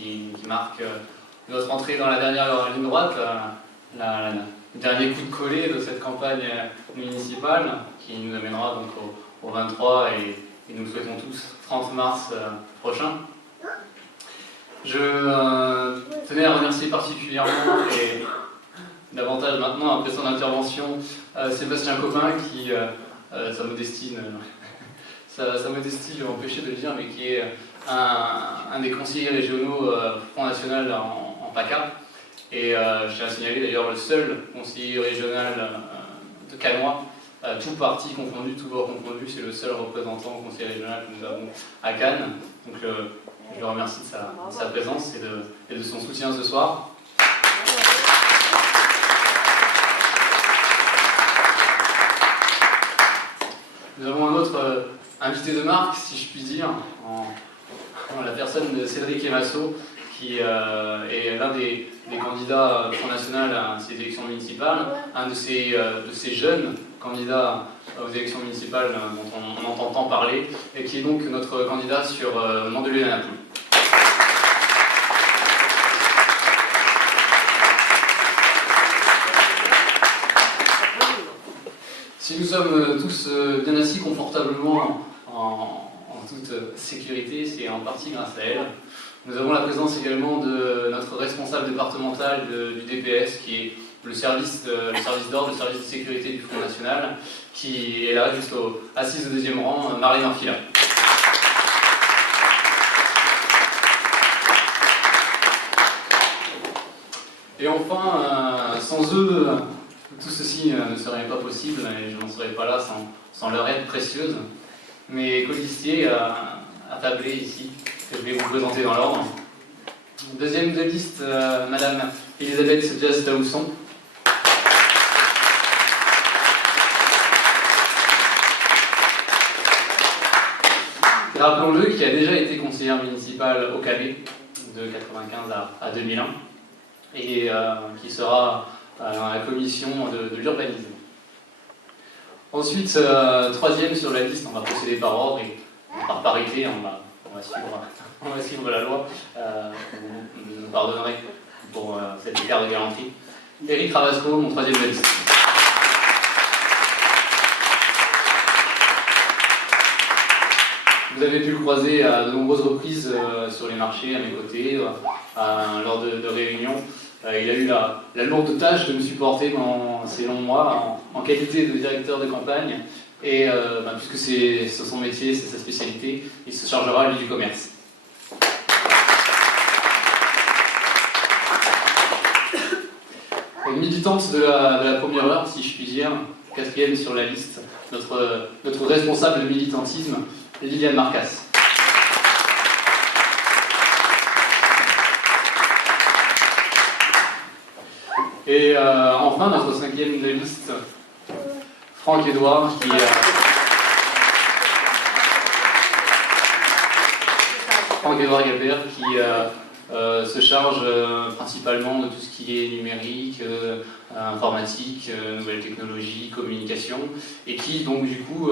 qui marque notre entrée dans la dernière ligne droite, le dernier coup de collet de cette campagne municipale qui nous amènera donc au 23 et nous le souhaitons tous 30 mars prochain. Je tenais à remercier particulièrement et davantage maintenant après son intervention Sébastien Copin qui, sa modestie m'a empêché de le dire, mais qui est un des conseillers régionaux Front National en PACA. Et je tiens à signaler d'ailleurs le seul conseiller régional de Cannois, tout parti confondu, tout bord confondu, c'est le seul représentant conseiller régional que nous avons à Cannes. Donc je le remercie de sa présence et de son soutien ce soir. Nous avons un autre invité de marque, si je puis dire, en la personne de Cédric Emasso, qui est l'un des candidats Front National à ces élections municipales, un de ces jeunes candidats aux élections municipales dont on entend tant parler, et qui est donc notre candidat sur Mandelieu-la-Napoule. Si nous sommes tous bien assis confortablement en toute sécurité, c'est en partie grâce à elle. Nous avons la présence également de notre responsable départemental du DPS, qui est le service d'ordre, le service de sécurité du Front National, qui est là, juste assise au deuxième rang, Marlène Orfila. Et enfin, sans eux, tout ceci ne serait pas possible, et je n'en serais pas là sans leur aide précieuse. Mes colistiers attablés ici, que je vais vous présenter dans l'ordre. Deuxième de liste, Madame Elisabeth Diaz-Taousson. Rappelons-le, qui a déjà été conseillère municipale au Calais de 1995 à 2001 et qui sera dans la commission de l'urbanisme. Ensuite, troisième sur la liste, on va procéder par ordre et par parité, on va suivre la loi. Vous nous pardonnerez pour cet écart de galanterie. Éric Ravasco, mon troisième de liste. Vous avez pu le croiser à de nombreuses reprises sur les marchés, à mes côtés, lors de réunions. Il a eu la lourde tâche de me supporter dans ces longs mois en qualité de directeur de campagne. Et puisque c'est son métier, c'est sa spécialité, il se chargera lui du commerce. Une militante de la première heure, si je puis dire, quatrième sur la liste, notre responsable de militantisme, Liliane Marcas. Et enfin, notre cinquième de liste, Franck-Édouard, Franck-Édouard Gabert, qui se charge principalement de tout ce qui est numérique, informatique, nouvelles technologies, communication, et qui donc du coup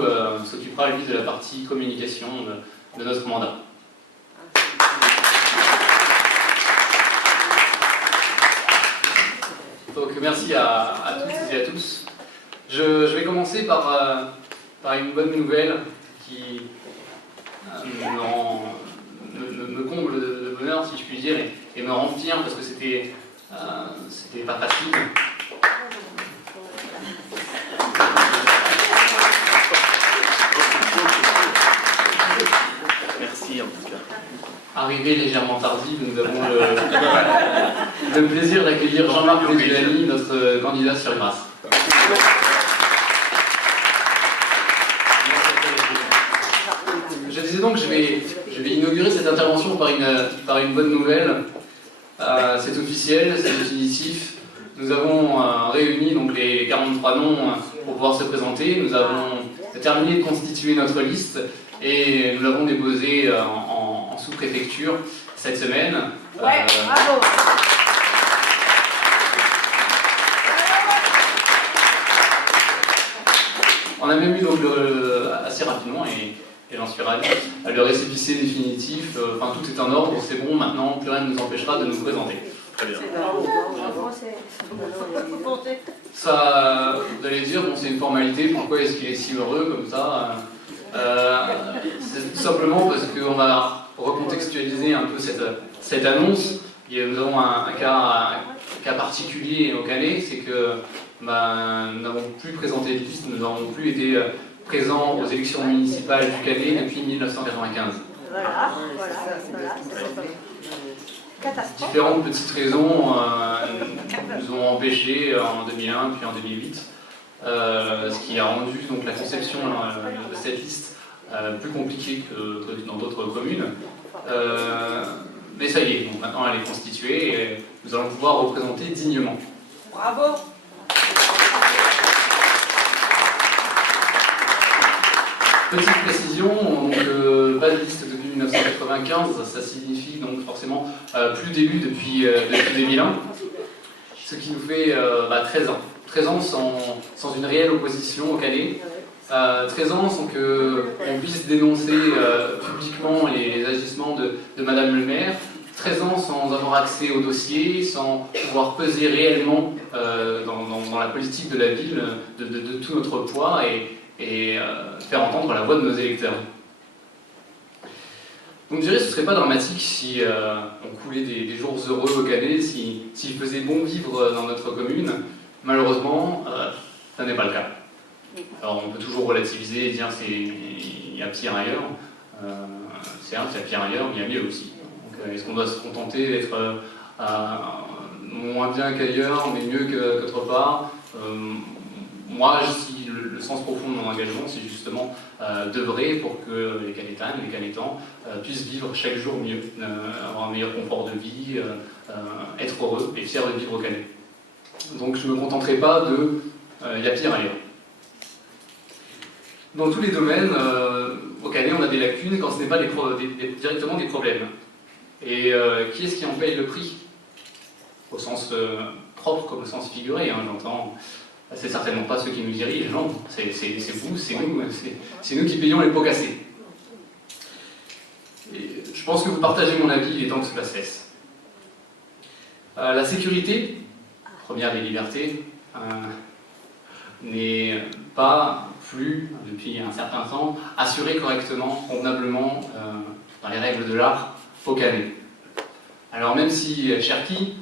s'occupera lui de la partie communication de notre mandat. Donc merci à toutes et à tous. Je vais commencer par une bonne nouvelle qui me comble de bonheur, si je puis dire, et me rend fier parce que c'était pas facile. Merci en tout cas. Arrivé légèrement tardive, nous avons le plaisir d'accueillir Jean-Marc Medulani, notre candidat sur Grasse. Je disais donc que je vais inaugurer cette intervention par une bonne nouvelle. C'est officiel, c'est définitif. Nous avons réuni donc les 43 noms pour pouvoir se présenter. Nous avons terminé de constituer notre liste et nous l'avons déposée en sous-préfecture cette semaine. Ouais, bravo. On a même eu donc assez rapidement et j'en suis ravi. Le récépissé définitif, enfin tout est en ordre, c'est bon, maintenant plus rien ne nous empêchera de nous présenter. Très bien. Ça, vous allez dire, bon, c'est une formalité, pourquoi est-ce qu'il est si heureux comme ça? C'est tout simplement parce qu'on va recontextualiser un peu cette annonce. Et nous avons un cas particulier au Canet, c'est que nous n'avons plus présenté de liste, nous n'avons plus été présents aux élections municipales du Canet depuis 1995. Voilà. Différentes petites raisons nous ont empêchés en 2001 puis en 2008, ce qui a rendu donc, la conception de cette liste plus compliquée que dans d'autres communes. Mais ça y est, donc maintenant elle est constituée et nous allons pouvoir représenter dignement. Bravo! Petite précision, donc pas de liste depuis 1995, ça signifie donc forcément plus d'élu depuis 2001, ce qui nous fait 13 ans. 13 ans sans une réelle opposition au Canet, 13 ans sans qu'on puisse dénoncer publiquement les agissements de Madame le maire, 13 ans sans avoir accès au dossier, sans pouvoir peser réellement dans la politique de la ville de tout notre poids et faire entendre la voix de nos électeurs. Donc je dirais que ce ne serait pas dramatique si on coulait des jours heureux au Canet, s'il faisait bon vivre dans notre commune. Malheureusement, ça n'est pas le cas. Alors on peut toujours relativiser et dire qu'il y a pire ailleurs. C'est vrai qu'il y a pire ailleurs, mais il y a mieux aussi. Est-ce qu'on doit se contenter d'être moins bien qu'ailleurs, mais mieux qu'autre part? Moi, le sens profond de mon engagement, c'est justement d'œuvrer pour que les Canétanes, les Canétans puissent vivre chaque jour mieux, avoir un meilleur confort de vie, être heureux et fiers de vivre au Canet. Donc je ne me contenterai pas de il y a pire ailleurs. Dans tous les domaines, au Canet, on a des lacunes quand ce n'est pas directement des problèmes. Et qui est-ce qui en paye le prix? Au sens propre comme au sens figuré, hein, j'entends. C'est certainement pas ceux qui nous dirigent, non. C'est vous, c'est nous qui payons les pots cassés. Et je pense que vous partagez mon avis, il est temps que cela cesse. La sécurité, première des libertés, n'est pas plus, depuis un certain temps, assurée correctement, convenablement, dans les règles de l'art, au Canet. Alors même si M. Cherki,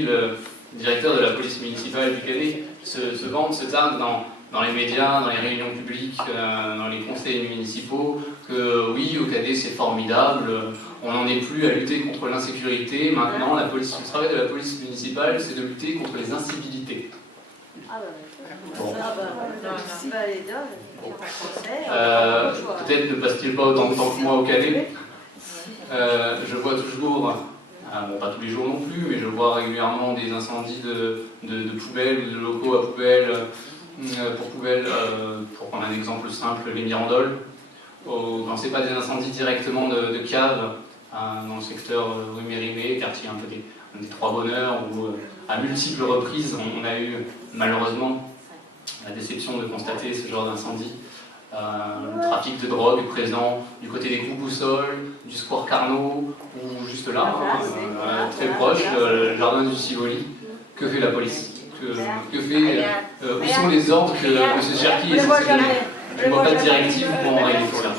le directeur de la police municipale du Canet, se vante, se targue dans les médias, dans les réunions publiques, dans les conseils municipaux, que oui, au Canet c'est formidable, on n'en est plus à lutter contre l'insécurité, maintenant le travail de la police municipale c'est de lutter contre les incivilités. Bon. Peut-être ne passe-t-il pas autant de temps que moi au Canet. Je vois toujours, bon pas tous les jours non plus, mais je vois régulièrement des incendies de poubelles ou de locaux à poubelles, pour prendre un exemple simple, les Mirandoles. Quand ce n'est pas des incendies directement de caves, dans le secteur rue Mérimée, quartier un peu des Trois Bonheurs, où à multiples reprises on a eu malheureusement la déception de constater ce genre d'incendie. Le trafic de drogue présent du côté des Coups-Boussoles, du square Carnot, ou juste là, très proche, le jardin du Civoli. Que fait la police? Où sont les ordres que M. Cherki est censé donner? Je ne vois pas de directive pour en régler tout là.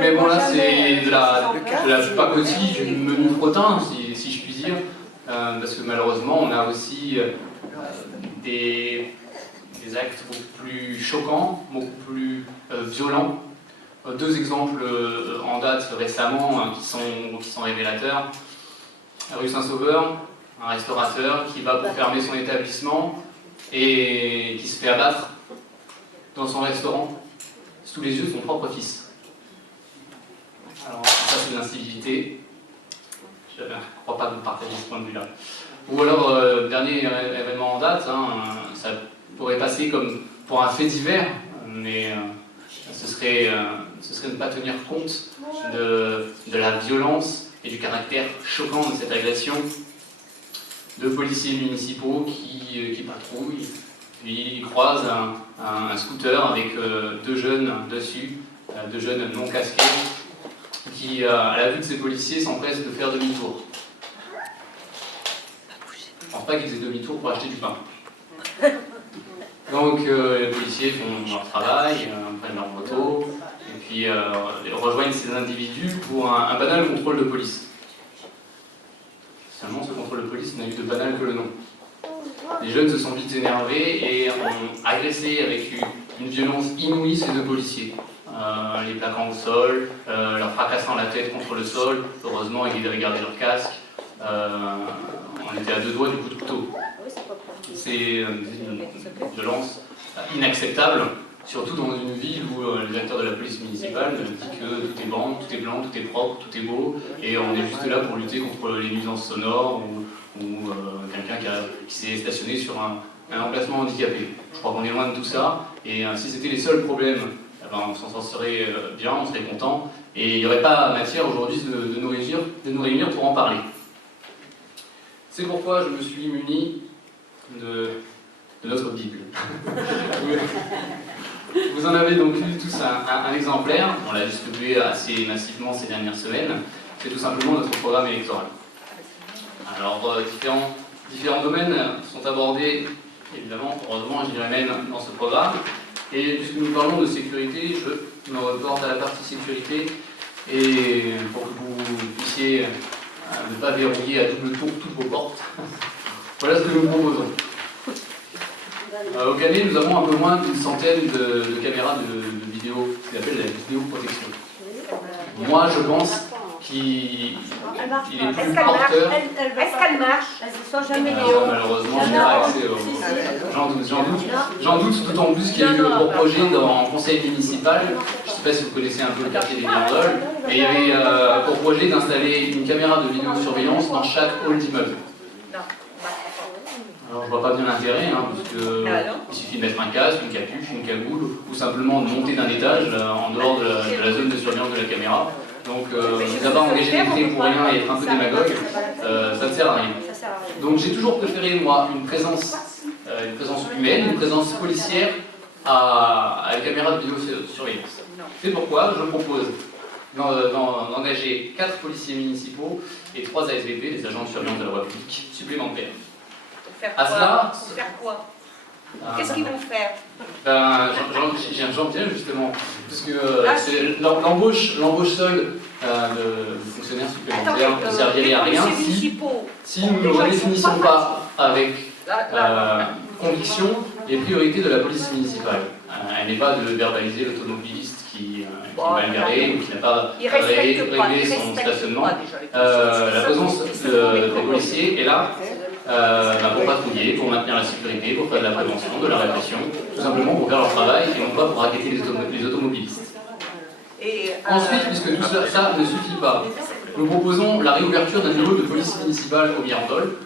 Mais bon, là, c'est de la pacotille, du menu frottin, si je puis dire, parce que malheureusement, on a aussi des actes beaucoup plus choquants, beaucoup plus violents. Deux exemples en date récemment qui sont révélateurs. Rue Saint-Sauveur, un restaurateur qui va pour fermer son établissement et qui se fait abattre dans son restaurant sous les yeux de son propre fils. Alors ça c'est de l'incivilité. Je ne crois pas que vous partagez ce point de vue-là. Ou alors, dernier événement en date, ça pourrait passer comme pour un fait divers, mais ce serait ne pas tenir compte de la violence et du caractère choquant de cette agression de policiers municipaux qui patrouillent Puis il croise un scooter avec deux jeunes dessus, deux jeunes non casqués, qui, à la vue de ces policiers, s'empressent de faire demi-tour. Je pense pas qu'ils faisaient demi-tour pour acheter du pain. Donc les policiers font leur travail, prennent leur moto, et puis rejoignent ces individus pour un banal contrôle de police. Finalement, ce contrôle de police n'a eu de banal que le nom. Les jeunes se sont vite énervés et ont agressé avec une violence inouïe ces deux policiers. Les plaquant au sol, leur fracassant la tête contre le sol, heureusement ils avaient gardé leur casque. On était à deux doigts du coup de couteau. C'est une violence inacceptable, surtout dans une ville où le directeur de la police municipale dit que tout est blanc, tout est blanc, tout est propre, tout est beau, et on est juste là pour lutter contre les nuisances sonores ou quelqu'un qui s'est stationné sur un emplacement handicapé. Je crois qu'on est loin de tout ça, et si c'était les seuls problèmes, ben, on s'en sortirait bien, on serait content, et il n'y aurait pas matière aujourd'hui de nous réunir pour en parler. C'est pourquoi je me suis muni de notre Bible. Vous en avez donc lu tous un exemplaire, on l'a distribué assez massivement ces dernières semaines, c'est tout simplement notre programme électoral. Alors différents domaines sont abordés, évidemment, heureusement je dirais même dans ce programme, et puisque nous parlons de sécurité, je me reporte à la partie sécurité, et pour que vous puissiez ne pas verrouiller à double tour toutes vos portes, voilà ce que nous proposons. Au Canet, nous avons un peu moins d'une centaine de caméras de vidéo, ce qu'on appelle la vidéoprotection. Moi, je pense qu'il est plus porteur. Est-ce qu'elle marche? Malheureusement, je n'ai pas accès au... J'en doute, d'autant plus qu'il y a eu pour projet dans le conseil municipal, je ne sais pas si vous connaissez un peu le quartier des Mirandoles, mais il y avait pour projet d'installer une caméra de vidéosurveillance dans chaque hall d'immeuble. Alors je vois pas bien l'intérêt, parce qu'il suffit de mettre un casque, une capuche, une cagoule, ou simplement de monter d'un étage en dehors de la zone de surveillance de la caméra. Donc ne pas engager des frais pour rien et être un peu démagogue, ça ne sert à rien. Donc j'ai toujours préféré, moi, une présence humaine, une présence policière à la caméra de vidéosurveillance. C'est pourquoi je propose d'engager 4 policiers municipaux et 3 ASVP, des agents de surveillance de la voie publique, supplémentaires. À cela, faire quoi? Qu'est-ce qu'ils vont faire? J'en viens justement, parce que l'embauche seule de fonctionnaires supplémentaires ne servirait à rien si nous ne redéfinissons pas avec conviction les priorités de la police municipale. Elle n'est pas de verbaliser l'automobiliste qui est mal garé ou qui n'a pas réglé son stationnement. La présence des policiers est là pour patrouiller, pour maintenir la sécurité, pour faire de la prévention, de la répression, tout simplement pour faire leur travail et non pas pour raqueter les automobilistes. Ensuite, puisque tout ça ne suffit pas, nous proposons la réouverture d'un bureau de police municipale au Mirandol,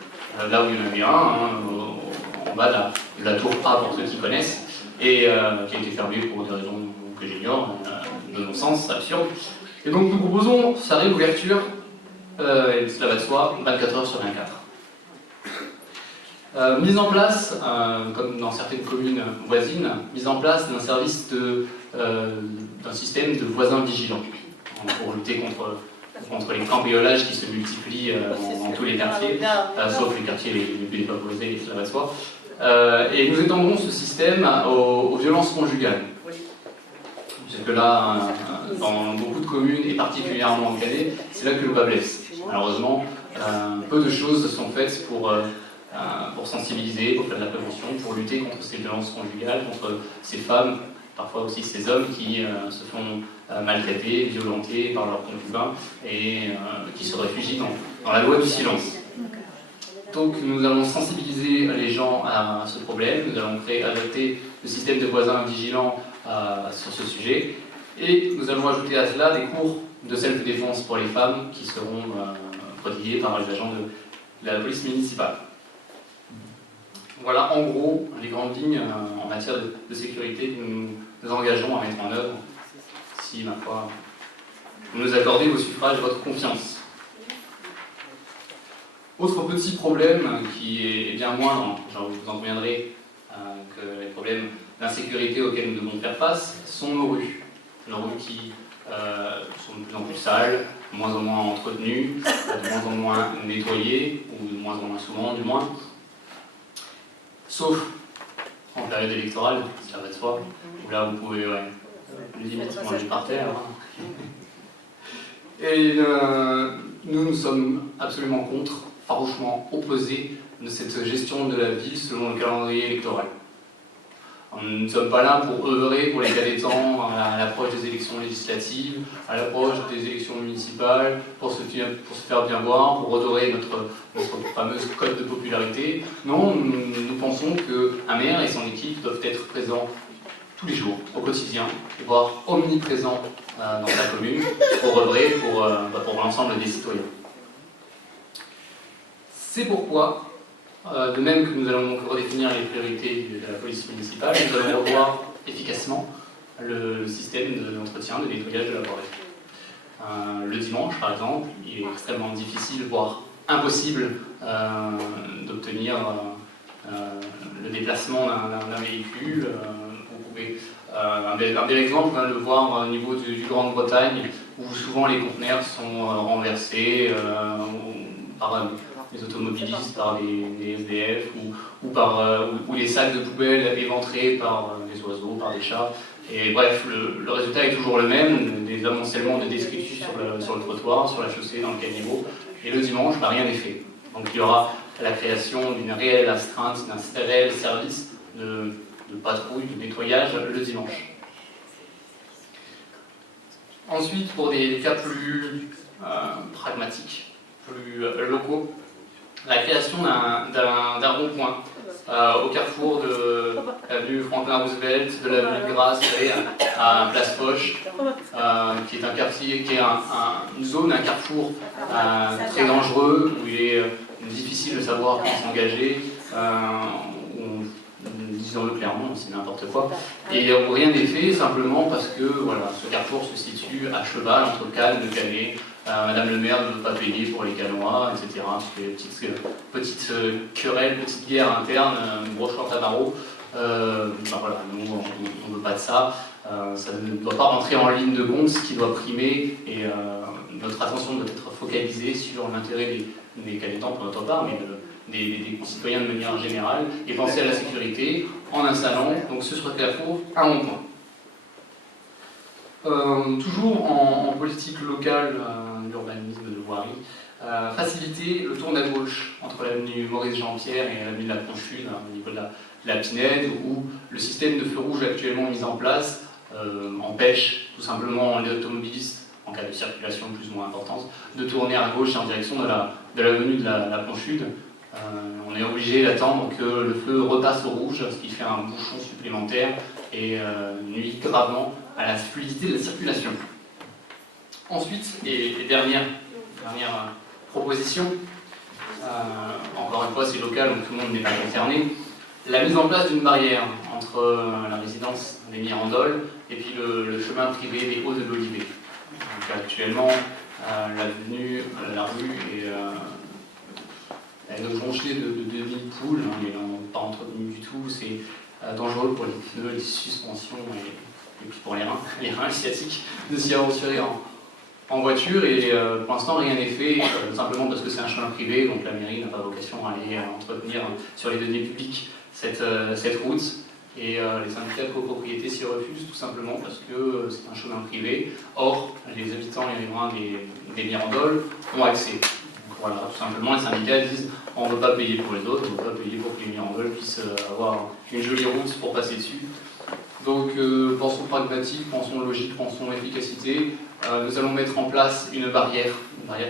là où il y en avait un, en bas de la tour A pour ceux qui connaissent, et qui a été fermé pour des raisons que j'ignore, de non-sens, absurde. Et donc nous proposons sa réouverture, et cela va de soi, 24 heures sur 24. Mise en place, comme dans certaines communes voisines, mise en place d'un service d'un système de voisins vigilants pour lutter contre les cambriolages qui se multiplient dans tous les quartiers, sauf les quartiers les plus défavorisés, cela va de soi. Et nous étendrons ce système aux violences conjugales. Parce que là, dans beaucoup de communes, et particulièrement au Canet, c'est là que le bas blesse. Malheureusement, peu de choses sont faites pour sensibiliser, pour faire de la prévention, pour lutter contre ces violences conjugales, contre ces femmes, parfois aussi ces hommes qui se font maltraiter, violenter par leurs concubins et qui se réfugient dans la loi du silence. Donc nous allons sensibiliser les gens à ce problème, nous allons adapter le système de voisins vigilants sur ce sujet, et nous allons ajouter à cela des cours de self-défense pour les femmes qui seront prodigués par les agents de la police municipale. Voilà en gros les grandes lignes en matière de sécurité que nous nous engageons à mettre en œuvre si, ma foi, vous nous accordez vos suffrages et votre confiance. Autre petit problème qui est bien moindre, genre vous en conviendrez, que les problèmes d'insécurité auxquels nous devons faire face sont nos rues. Nos rues qui sont de plus en plus sales, de moins en moins entretenues, de moins en moins nettoyées, ou de moins en moins souvent du moins. Sauf en période électorale, ça va de soi, où là vous pouvez limite manger par terre. Et nous sommes absolument contre, farouchement opposés de cette gestion de la ville selon le calendrier électoral. Nous ne sommes pas là pour œuvrer pour les cas des temps à l'approche des élections législatives, à l'approche des élections municipales, pour se faire bien voir, pour redorer notre fameuse cote de popularité. Non, nous pensons qu'un maire et son équipe doivent être présents tous les jours, au quotidien, voire omniprésents dans sa commune, pour œuvrer pour l'ensemble des citoyens. C'est pourquoi, de même que nous allons donc redéfinir les priorités de la police municipale, nous allons revoir efficacement le système d'entretien, de nettoyage de la forêt. Le dimanche, par exemple, il est extrêmement difficile, voire impossible, d'obtenir le déplacement d'un véhicule. Un bel exemple, on va le voir au niveau du Grande-Bretagne, où souvent les conteneurs sont renversés par des automobilistes, par des SDF, ou les sacs de poubelle éventrés par des oiseaux, par des chats. Et bref, le résultat est toujours le même, des amoncellements de détritus sur le trottoir, sur la chaussée, dans le caniveau. Et le dimanche, rien n'est fait. Donc il y aura la création d'une réelle astreinte, d'un réel service de patrouille, de nettoyage le dimanche. Ensuite, pour des cas plus pragmatiques, plus locaux, la création d'un rond-point au carrefour de l'avenue Franklin Roosevelt, de l'avenue de Grasse à Place Foch, qui est un quartier, qui est une zone, un carrefour très dangereux, où il est difficile de savoir qui s'engager, disons-le clairement, c'est n'importe quoi, et où rien n'est fait simplement parce que voilà, ce carrefour se situe à cheval entre Cannes et Canet. Madame le maire ne veut pas payer pour les canois, etc. Petites querelles, petites guerres internes, broche à barreaux. Voilà, nous, on ne veut pas de ça. Ça ne doit pas rentrer en ligne de compte, ce qui doit primer, et notre attention doit être focalisée sur l'intérêt des Canetans pour notre part, mais des concitoyens de manière générale, et penser à la sécurité en installant donc ce carrefour à rond-point. Toujours en politique locale, l'urbanisme de voirie, faciliter le tourne à gauche entre l'avenue Maurice Jean-Pierre et l'avenue de la Conchule, au niveau de la Pinède, où le système de feu rouge actuellement mis en place empêche tout simplement les automobilistes, en cas de circulation plus ou moins importante, de tourner à gauche en direction de l'avenue de la Conchule. On est obligé d'attendre que le feu repasse au rouge, ce qui fait un bouchon supplémentaire et nuit gravement à la fluidité de la circulation. Ensuite, et dernière proposition, encore une fois c'est local donc tout le monde n'est pas concerné, la mise en place d'une barrière entre la résidence des Mirandoles et puis le chemin privé des Hauts de l'Olivet. Donc, actuellement, l'avenue, la rue elle est jonchée de demi-poules, elle n'est pas entretenue du tout, c'est dangereux pour les pneus, les suspensions et puis pour les reins sciatiques de s'y aventurer en voiture, et pour l'instant rien n'est fait, simplement parce que c'est un chemin privé, donc la mairie n'a pas vocation à aller entretenir sur les deniers publics cette route, et les syndicats de copropriété s'y refusent tout simplement parce que c'est un chemin privé. Or, les habitants et les riverains des Mirandoles ont accès. Donc voilà, tout simplement les syndicats disent on ne veut pas payer pour les autres, on ne veut pas payer pour que les Mirandoles puissent avoir une jolie route pour passer dessus. Donc pensons pragmatique, pensons logique, pensons efficacité. Nous allons mettre en place une barrière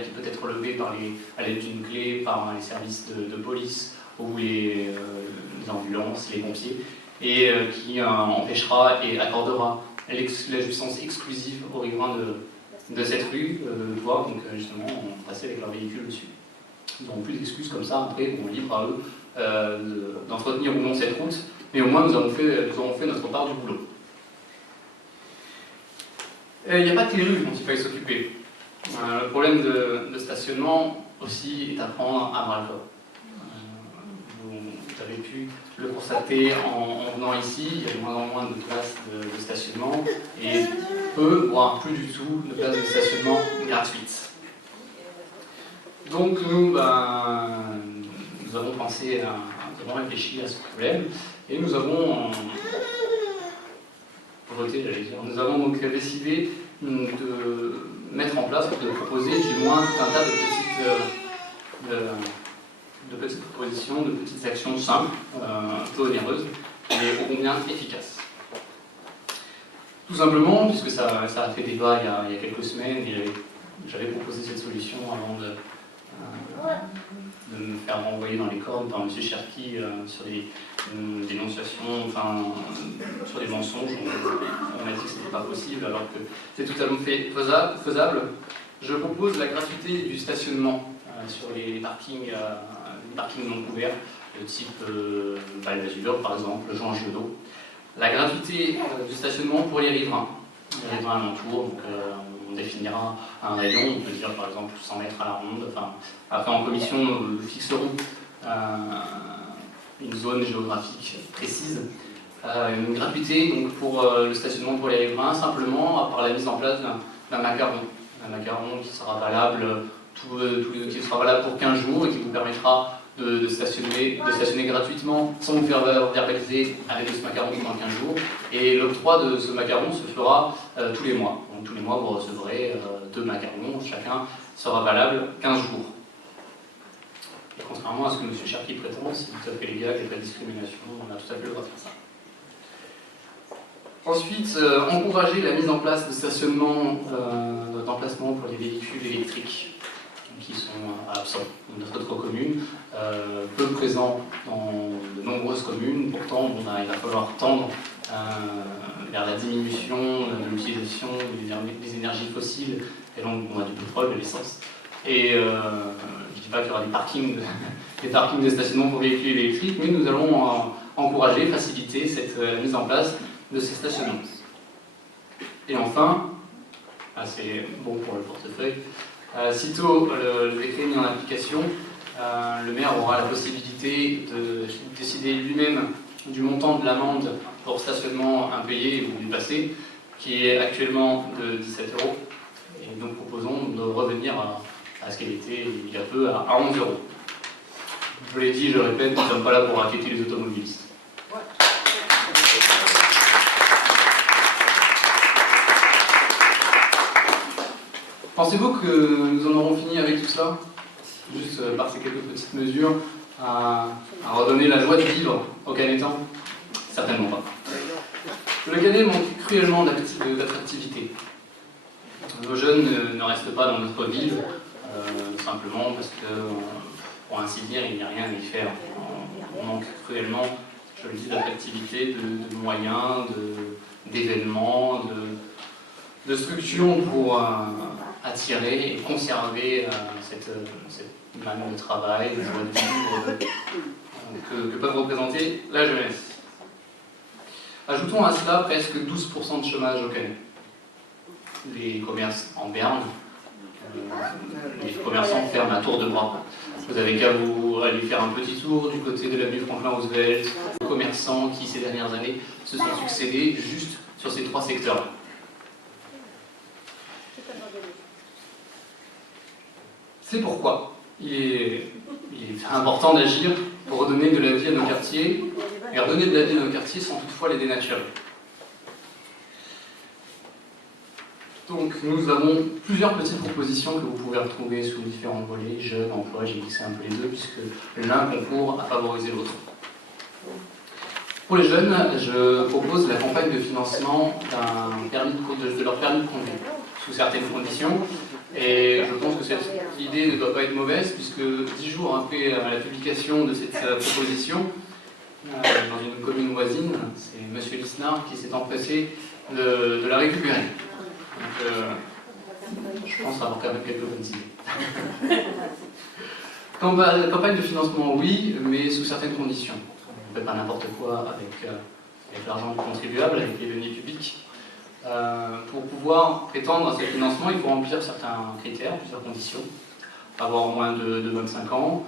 qui peut être levée à l'aide d'une clé par les services de police ou les ambulances, les pompiers, et qui empêchera et accordera la jouissance exclusive aux riverains de cette rue de pouvoir donc, justement passer avec leur véhicule dessus. Ils n'auront plus d'excuses comme ça, après on libre à eux d'entretenir ou non cette route, mais au moins nous aurons fait notre part du boulot. Il n'y a pas que les rues dont il fallait s'occuper. Le problème de stationnement aussi est à prendre à bras-le-corps. vous avez pu le constater en venant ici, il y a de moins en moins de places de stationnement et peu, voire plus du tout, de places de stationnement gratuites. Donc nous avons pensé, nous avons réfléchi à ce problème et nous avons nous avons donc décidé de mettre en place, de proposer du moins tout un tas de petites propositions, de petites actions simples, un peu onéreuses, mais ô combien efficaces. Tout simplement, puisque ça a fait débat il y a quelques semaines, et j'avais proposé cette solution avant de me faire renvoyer dans les cordes par M. Cherki sur des dénonciations, enfin, sur des mensonges. On m'a dit que ce n'était pas possible, alors que c'est tout à fait faisable. Je propose la gratuité du stationnement sur les parkings non couverts, de type Val d'Azur, par exemple, Jean Giono. La gratuité du stationnement pour les riverains alentours, donc on définira un rayon, on peut dire par exemple 100 mètres à la ronde. Enfin, après en commission, nous fixerons une zone géographique précise. Une gratuité donc, pour le stationnement pour les riverains, simplement par la mise en place d'un macaron. Un macaron qui sera valable pour 15 jours et qui vous permettra de stationner gratuitement sans vous faire verbaliser avec ce macaron pendant 15 jours. Et l'octroi de ce macaron se fera tous les mois. Donc tous les mois, vous recevrez 2 macarons, chacun sera valable 15 jours. Et contrairement à ce que M. Cherki prétend, c'est tout à fait légal, il n'y a pas de discrimination, on a tout à fait le droit de faire ça. Ensuite, encourager la mise en place de stationnement d'emplacement pour les véhicules électriques qui sont absents dans notre commune, peu présents dans de nombreuses communes. Pourtant, il va falloir tendre vers la diminution de l'utilisation des énergies fossiles, et donc du pétrole, de l'essence. Et je ne dis pas qu'il y aura des parkings de stationnement pour véhicules électriques, mais nous allons encourager, faciliter cette mise en place de ces stationnements. Et enfin, c'est bon pour le portefeuille, sitôt le décret mis en application, le maire aura la possibilité de décider lui-même du montant de l'amende pour stationnement impayé ou dépassé, qui est actuellement de 17 €. Et donc proposons de revenir à ce qu'elle était il y a peu, à 11 €. Je l'ai dit, je le répète, nous ne sommes pas là pour inquiéter les automobilistes. Pensez-vous que nous en aurons fini avec tout cela? Juste par ces quelques petites mesures, à redonner la joie de vivre aux Canetans? Certainement pas. Le Canet manque cruellement d'attractivité. Nos jeunes ne restent pas dans notre ville, simplement parce que, pour ainsi dire, il n'y a rien à y faire. On manque cruellement, je le dis, d'attractivité, de moyens, d'événements, de structures pour attirer et conserver cette manière de travail, de joie de vivre que peuvent représenter la jeunesse. Ajoutons à cela presque 12% de chômage au Canet. Les commerces en berne, les commerçants ferment à tour de bras. Vous avez qu'à vous aller faire un petit tour du côté de l'avenue Franklin-Roosevelt, les commerçants qui ces dernières années se sont succédés juste sur ces 3 secteurs. C'est pourquoi il est important d'agir pour redonner de la vie à nos quartiers, et redonner de la vie à nos quartiers sans toutefois les dénaturer. Donc nous avons plusieurs petites propositions que vous pouvez retrouver sous différents volets, jeunes, emploi, j'ai mixé un peu les deux, puisque l'un concourt à favoriser l'autre. Pour les jeunes, je propose la campagne de financement de leur permis de conduire, sous certaines conditions. Et je pense que cette idée ne doit pas être mauvaise, puisque 10 jours après la publication de cette proposition, dans une commune voisine, c'est M. Lisnard qui s'est empressé de la récupérer. Donc, je pense avoir quand même quelques bonnes idées. Campagne de financement, oui, mais sous certaines conditions. On ne fait pas n'importe quoi avec l'argent du contribuable, avec les deniers publics. Pour pouvoir prétendre à ce financement, il faut remplir certains critères, plusieurs conditions. Avoir moins de 25 ans,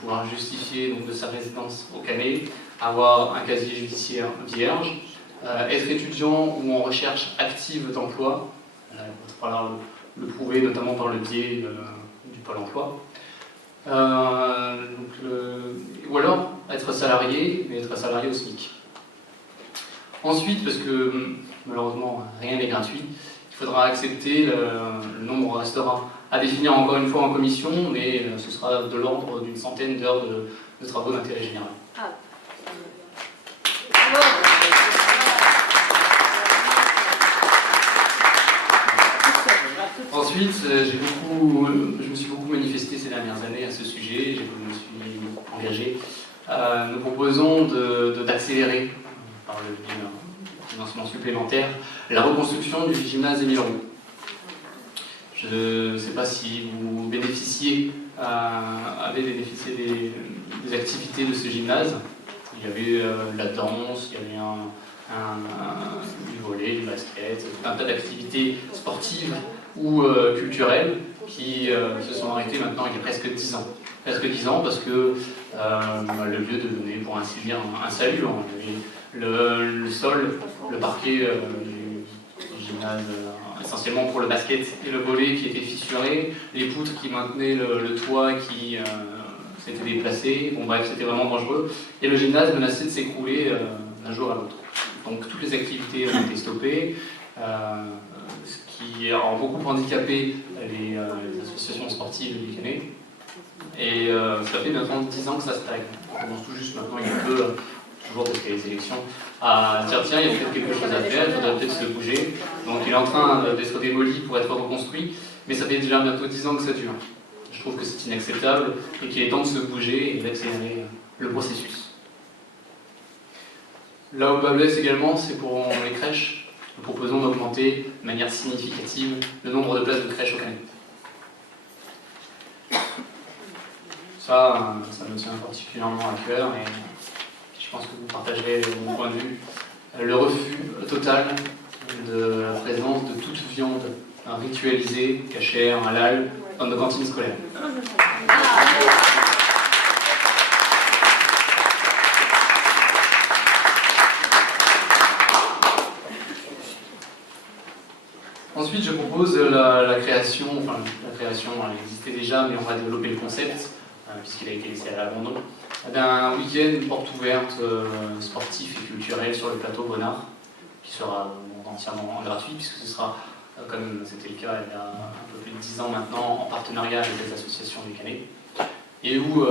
pouvoir justifier donc, de sa résidence au Canet, avoir un casier judiciaire vierge, être étudiant ou en recherche active d'emploi, il va falloir le prouver notamment par le biais du Pôle emploi, ou alors être salarié, mais être salarié au SMIC. Ensuite, parce que malheureusement rien n'est gratuit, il faudra accepter, le nombre restera à définir encore une fois en commission, mais ce sera de l'ordre d'une centaine d'heures de travaux d'intérêt général. Ensuite, je me suis beaucoup manifesté ces dernières années à ce sujet, je me suis engagé. Nous proposons d'accélérer, par le biais d'un financement supplémentaire, la reconstruction du gymnase Émile Roux. Je ne sais pas si vous avez bénéficié des activités de ce gymnase. Il y avait la danse, il y avait du volley, du basket, un tas d'activités sportives ou culturelles qui se sont arrêtées maintenant il y a presque 10 ans. Presque 10 ans parce que le lieu devenait pour ainsi dire un salut. Le sol, le parquet du gymnase, essentiellement pour le basket et le volley qui était fissuré, les poutres qui maintenaient le toit qui s'était déplacé, bon bref c'était vraiment dangereux, et le gymnase menaçait de s'écrouler d'un jour à l'autre. Donc toutes les activités ont été stoppées, ce qui a beaucoup handicapé les associations sportives du Canet, et ça fait maintenant 10 ans que ça stagne. On commence tout juste maintenant, il y a un peu, toujours parce qu'il y a les élections, à dire tiens, il y a peut-être quelque chose à faire, il faudrait peut-être se bouger. Donc il est en train d'être démoli pour être reconstruit, mais ça fait déjà bientôt 10 ans que ça dure. Je trouve que c'est inacceptable et qu'il est temps de se bouger et d'accélérer le processus. Là où bas blesse également, c'est pour les crèches. Nous proposons d'augmenter de manière significative le nombre de places de crèches au Canet. Ça me tient particulièrement à cœur et je pense que vous partagerez mon point de vue. Le refus total de la présence de toute viande ritualisée, cachère, halal, dans nos cantines scolaires. Ensuite, je propose la création, elle existait déjà, mais on va développer le concept, puisqu'il a été laissé à l'abandon, d'un week-end porte ouverte sportif et culturel sur le plateau Bonnard, qui sera entièrement gratuit, puisque ce sera, comme c'était le cas il y a un peu plus de 10 ans maintenant, en partenariat avec les associations du Canet, et où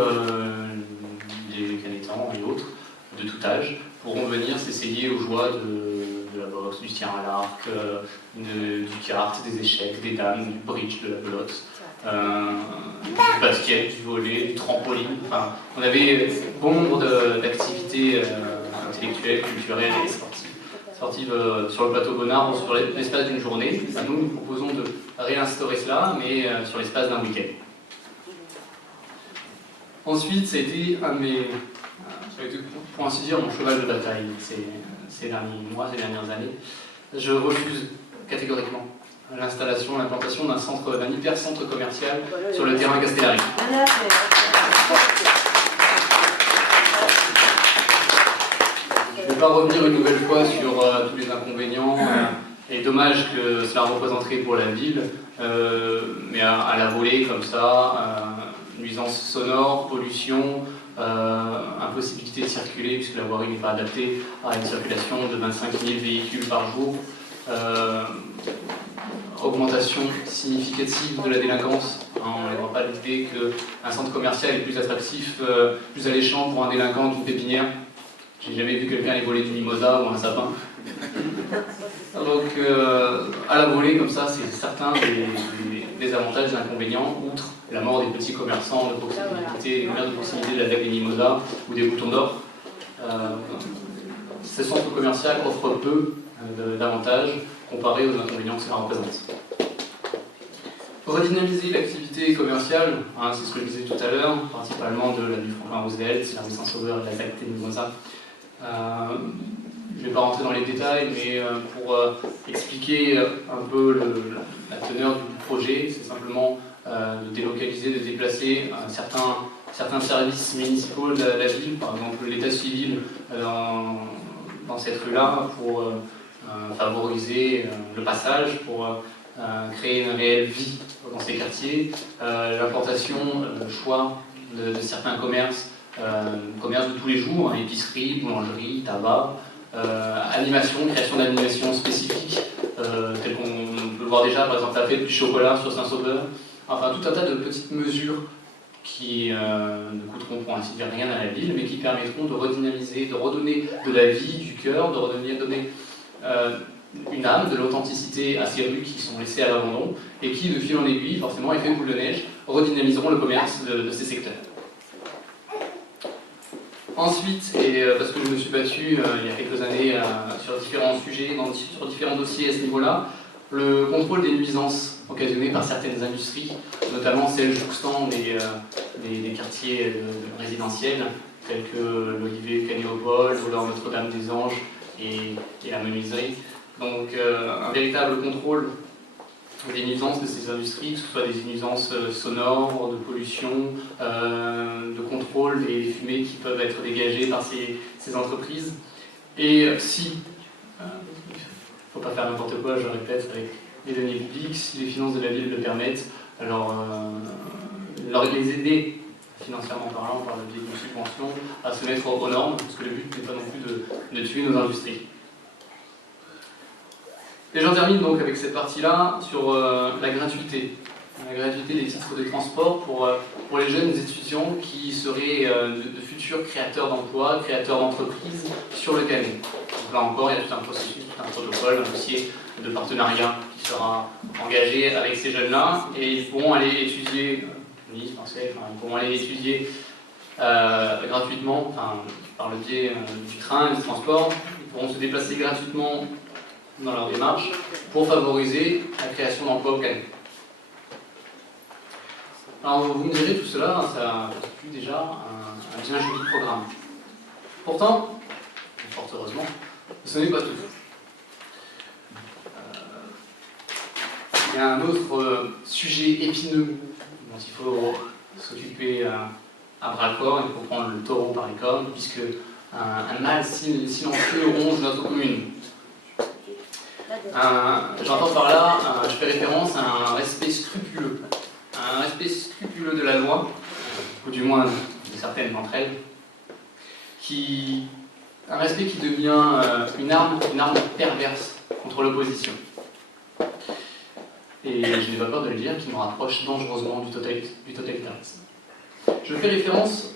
les Canetans et autres, de tout âge, pourront venir s'essayer aux joies de la boxe, du tir à l'arc, du kart, des échecs, des dames, du bridge, de la belote, du basket, du volley, du trampoline. Enfin, on avait bon nombre d'activités intellectuelles, culturelles et sportives sur le plateau Bonnard sur l'espace d'une journée. Nous proposons de réinstaurer cela, mais sur l'espace d'un week-end. Ensuite, ça a été pour ainsi dire, mon cheval de bataille ces derniers mois, ces dernières années. Je refuse catégoriquement l'implantation d'un hyper-centre commercial sur le terrain Castellari. Je ne vais pas revenir une nouvelle fois sur tous les inconvénients et dommages que cela représenterait pour la ville, mais à la volée comme ça, nuisances sonores, pollution, impossibilité de circuler puisque la voirie n'est pas adaptée à une circulation de 25 000 véhicules par jour, augmentation significative de la délinquance. On ne voit pas l'idée qu'un centre commercial est plus attractif, plus alléchant pour un délinquant qu'une pépinière. J'ai jamais vu quelqu'un aller voler du mimosa ou un sapin. Donc à la volée comme ça, c'est certains des avantages et inconvénients, outre la mort des petits commerçants de proximité, les commerces de proximité de la DAC des mimosas ou des boutons d'or. Ces centres commerciaux offrent peu d'avantages comparés aux inconvénients que cela représente. Pour redynamiser l'activité commerciale, c'est ce que je disais tout à l'heure, principalement de la ville Franklin-Roosevelt, c'est la rue Saint-Sauveur et la DAC des mimosas. Je ne vais pas rentrer dans les détails, mais pour expliquer un peu la teneur du projet, c'est simplement de délocaliser, de déplacer certains certains services municipaux de la ville, par exemple l'état civil dans cette rue-là, pour favoriser le passage, pour créer une réelle vie dans ces quartiers, l'implantation, le choix de certains commerces, commerces de tous les jours, hein, épicerie, boulangerie, tabac, animation, création d'animations spécifiques, telles qu'on peut le voir déjà, par exemple la fête du chocolat sur Saint-Sauveur, enfin tout un tas de petites mesures qui ne coûteront pour ainsi dire rien à la ville, mais qui permettront de redynamiser, de redonner de la vie, du cœur, de redonner une âme, de l'authenticité à ces rues qui sont laissées à l'abandon, et qui, de fil en aiguille, forcément, effet boule de neige, redynamiseront le commerce de ces secteurs. Ensuite, et parce que je me suis battu il y a quelques années sur différents sujets, sur différents dossiers à ce niveau-là, le contrôle des nuisances occasionnées par certaines industries, notamment celles jouxtant des quartiers résidentiels, tels que l'Olivier Cagnéopole ou alors Notre-Dame-des-Anges et la menuiserie. Donc un véritable contrôle des nuisances de ces industries, que ce soit des nuisances sonores, de pollution, de contrôle des fumées qui peuvent être dégagées par ces entreprises. Et si, il ne faut pas faire n'importe quoi, je répète, avec les deniers publics, si les finances de la ville le permettent, alors les aider, financièrement parlant, par le biais de subventions, à se mettre aux normes, parce que le but n'est pas non plus de tuer nos industries. Et j'en termine donc avec cette partie-là sur la gratuité des titres de transport pour les jeunes étudiants qui seraient de futurs créateurs d'emplois, créateurs d'entreprises sur le Canet. Donc là encore, il y a tout un processus, tout un protocole, un dossier de partenariat qui sera engagé avec ces jeunes-là, et ils pourront aller étudier, ils pourront aller étudier gratuitement, par le biais du train et du transport. Ils pourront se déplacer gratuitement dans leur démarche pour favoriser la création d'emplois au Canet. Alors vous me direz, tout cela, ça constitue déjà un bien joli programme. Pourtant, fort heureusement, ce n'est pas tout. Il y a un autre sujet épineux dont il faut s'occuper à bras-le-corps, il faut prendre le taureau par les cornes, puisque un mal silencieux ronge notre commune. J'entends par là, je fais référence à un respect scrupuleux de la loi, ou du moins de certaines d'entre elles, un respect qui devient une arme perverse contre l'opposition. Et je n'ai pas peur de le dire, qui nous rapproche dangereusement du totalitarisme. Je fais référence